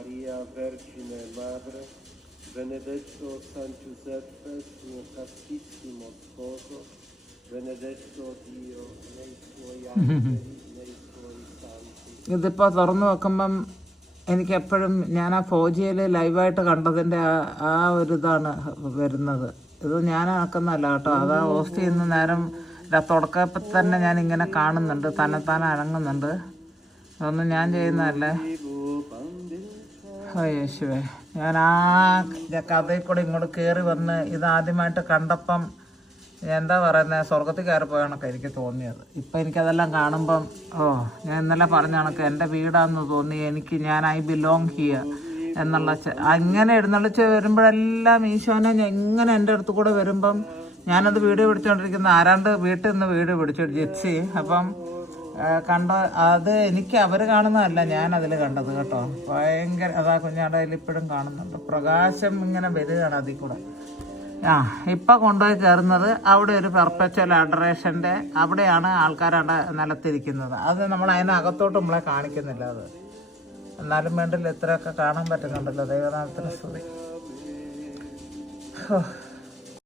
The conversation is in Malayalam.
Maria, Vergine Madre, benedetto San Giuseppe, suo castissimo sposo, benedetto Dio nei suoi angeli, nei suoi santi. ഇതിപ്പോൾ തുറന്നു വെക്കുമ്പം എനിക്ക് എപ്പോഴും ഞാൻ ആ ഫോജിയിൽ ലൈവായിട്ട് കണ്ടതിൻ്റെ ആ ഒരു ഇതാണ് വരുന്നത്. ഇത് ഞാൻ ആക്കുന്നതല്ല കേട്ടോ, അത് ആ ഹോസ്റ്റ് ചെയ്യുന്ന നേരം തുടക്കത്തിൽ തന്നെ ഞാൻ ഇങ്ങനെ കാണുന്നുണ്ട്, തന്നെത്താനെ അനങ്ങുന്നുണ്ട്. അതൊന്നും ഞാൻ ചെയ്യുന്നതല്ലേ. ഓ യേശുവേ, ഞാൻ ആ കഥയിൽ കൂടെ ഇങ്ങോട്ട് കയറി വന്ന് ഇതാദ്യമായിട്ട് കണ്ടപ്പം എന്താ പറയുന്നത്, സ്വർഗത്തിൽ കയറിപ്പോയ കണക്ക് എനിക്ക് തോന്നിയത്. ഇപ്പം എനിക്കതെല്ലാം കാണുമ്പം ഞാൻ ഇന്നലെ പറഞ്ഞ കണക്ക് എൻ്റെ വീടാണെന്ന് തോന്നി എനിക്ക്. ഞാൻ ഐ ബിലോങ് ഹിയർ എന്നുള്ള അങ്ങനെ എഴുന്നള്ളിച്ച് വരുമ്പോഴെല്ലാം ഈശോനെ എങ്ങനെ എൻ്റെ അടുത്ത് കൂടെ വരുമ്പം ഞാനത് വീഡിയോ പിടിച്ചുകൊണ്ടിരിക്കുന്ന ആരാണ്ട് വീട്ടിൽ നിന്ന് വീഡിയോ പിടിച്ചു ജിത്സി. അപ്പം കണ്ട അത് എനിക്ക് അവർ കാണുന്നതല്ല, ഞാൻ അതിൽ കണ്ടത് കേട്ടോ. ഭയങ്കര അതാ കുഞ്ഞാടെ അതിൽ ഇപ്പോഴും കാണുന്നുണ്ട്, പ്രകാശം ഇങ്ങനെ വരികയാണ് അതിൽ കൂടെ. ഇപ്പം കൊണ്ടുപോയി കയറുന്നത് അവിടെ ഒരു പെർപ്പച്വൽ അഡറേഷൻ്റെ അവിടെയാണ് ആൾക്കാരവിടെ നിലത്തിരിക്കുന്നത്. അത് നമ്മൾ അതിനകത്തോട്ട് നമ്മളെ കാണിക്കുന്നില്ല. അത് എന്നാലും വേണ്ടില്ല, ഇത്രയൊക്കെ കാണാൻ പറ്റുന്നുണ്ടല്ലോ. ദൈവനാമത്തിന് സ്തുതി.